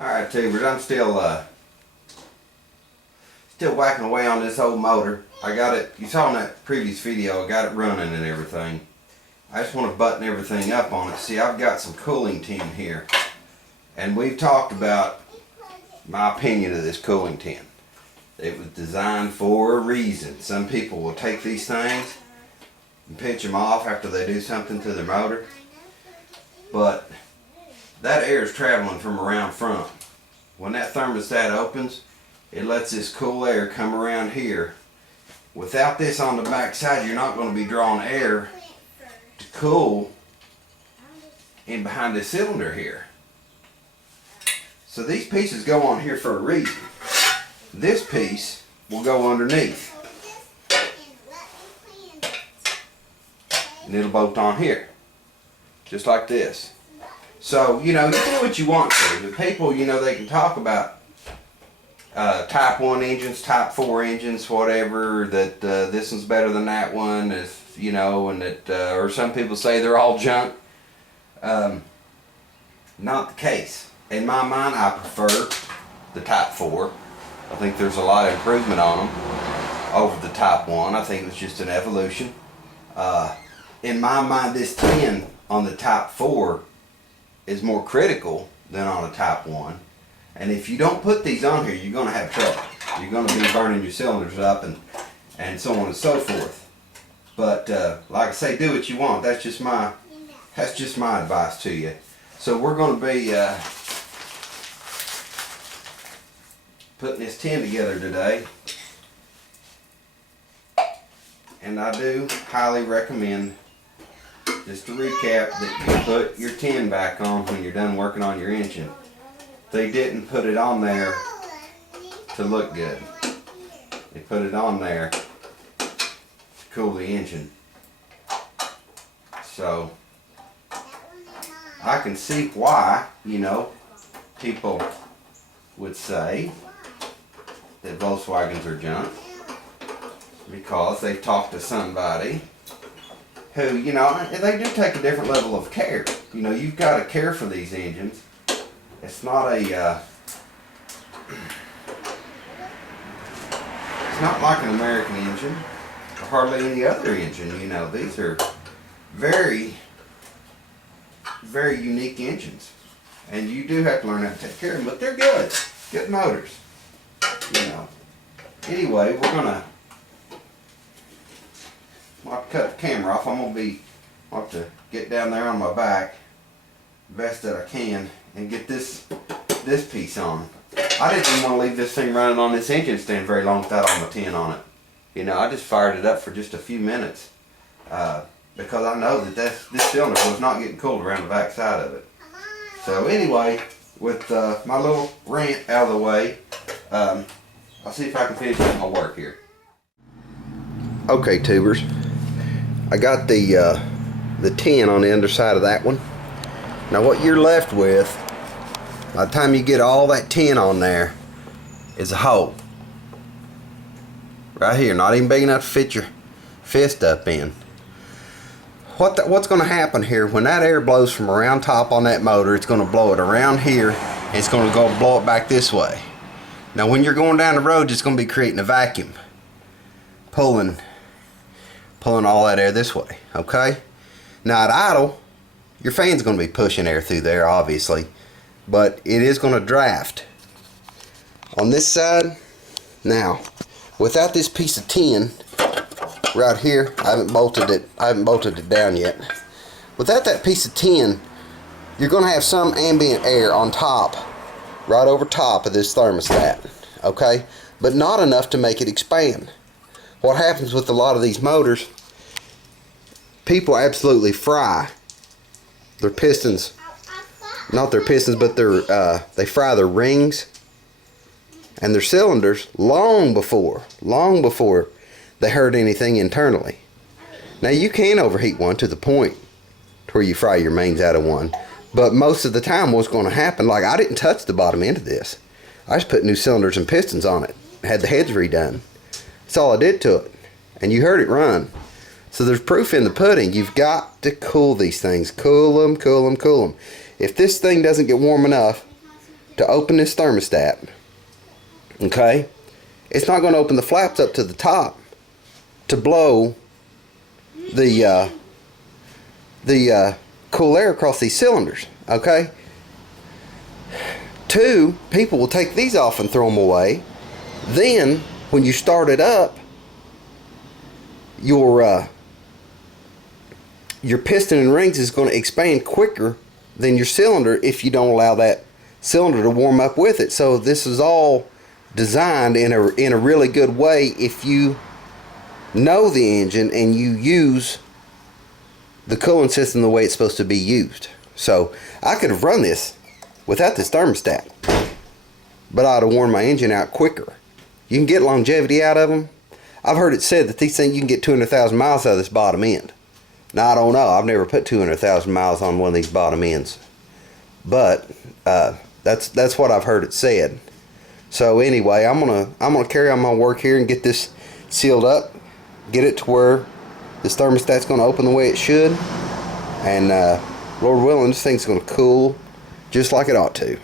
Alright, tubers, I'm still whacking away on this old motor. I got it, you saw in that previous video, I got it running and everything. I just want to button everything up on it. See, I've got some cooling tin here. And we've talked about my opinion of this cooling tin. It was designed for a reason. Some people will take these things and pinch them off after they do something to their motor. But that air is traveling from around front. When that thermostat opens, it lets this cool air come around here. Without this on the back side, you're not going to be drawing air to cool in behind this cylinder here. So these pieces go on here for a reason. This piece will go underneath. And it'll bolt on here. Just like this. So, you know, you do what you want to. The people, you know, they can talk about type 1 engines, type 4 engines, whatever, that this one's better than that one, if, you know, and that, or some people say they're all junk. Not the case. In my mind, I prefer the type 4. I think there's a lot of improvement on them over the type 1. I think it was just an evolution. In my mind, this tin on the type 4 is more critical than on a type 1. And if you don't put these on here, you're going to have trouble. You're going to be burning your cylinders up and so on and so forth. But like I say, do what you want. That's just my advice to you. So we're going to be putting this tin together today. And I do highly recommend, just to recap, that you put your tin back on when you're done working on your engine. They didn't put it on there to look good. They put it on there to cool the engine. So I can see why, you know, people would say that Volkswagens are junk, because they've talked to somebody who, you know, they do take a different level of care. You know, you've got to care for these engines. It's not it's not like an American engine, or hardly any other engine. You know, these are very, very unique engines. And you do have to learn how to take care of them, but they're good. Good motors. You know. Anyway, we're gonna have to cut the camera off. I'll have to get down there on my back, best that I can, and get this piece on. I didn't even want to leave this thing running on this engine stand very long without all my tin on it. You know, I just fired it up for just a few minutes because I know that this cylinder was not getting cooled around the back side of it. So anyway, with my little rant out of the way, I'll see if I can finish up my work here. Okay, tubers, I got the tin on the underside of that one. Now what you're left with, by the time you get all that tin on there, is a hole. Right here, not even big enough to fit your fist up in. What's going to happen here, when that air blows from around top on that motor, it's going to blow it around here, and it's going to go blow it back this way. Now when you're going down the road, it's going to be creating a vacuum, pulling all that air this way, okay? Now at idle, your fan's going to be pushing air through there, obviously, but it is going to draft. On this side, now, without this piece of tin right here, I haven't bolted it down yet. Without that piece of tin, you're going to have some ambient air on top, right over top of this thermostat, okay? But not enough to make it expand. What happens with a lot of these motors, people absolutely fry their pistons, not their pistons, but they fry their rings and their cylinders long before they hurt anything internally. Now you can overheat one to the point to where you fry your mains out of one, but most of the time what's going to happen, like I didn't touch the bottom end of this. I just put new cylinders and pistons on it, had the heads redone. That's all I did to it, and you heard it run. So there's proof in the pudding. You've got to cool these things. Cool them, cool them, cool them. If this thing doesn't get warm enough to open this thermostat, okay, it's not going to open the flaps up to the top to blow the cool air across these cylinders, okay? 2, people will take these off and throw them away. Then, when you start it up, your piston and rings is going to expand quicker than your cylinder if you don't allow that cylinder to warm up with it. So this is all designed in a really good way if you know the engine and you use the cooling system the way it's supposed to be used. So I could have run this without this thermostat, but I'd have worn my engine out quicker. You can get longevity out of them. I've heard it said that these things, you can get 200,000 miles out of this bottom end. Now I don't know, I've never put 200,000 miles on one of these bottom ends, but that's what I've heard it said. So anyway, I'm gonna carry on my work here and get this sealed up, get it to where this thermostat's gonna open the way it should, and Lord willing, this thing's gonna cool just like it ought to.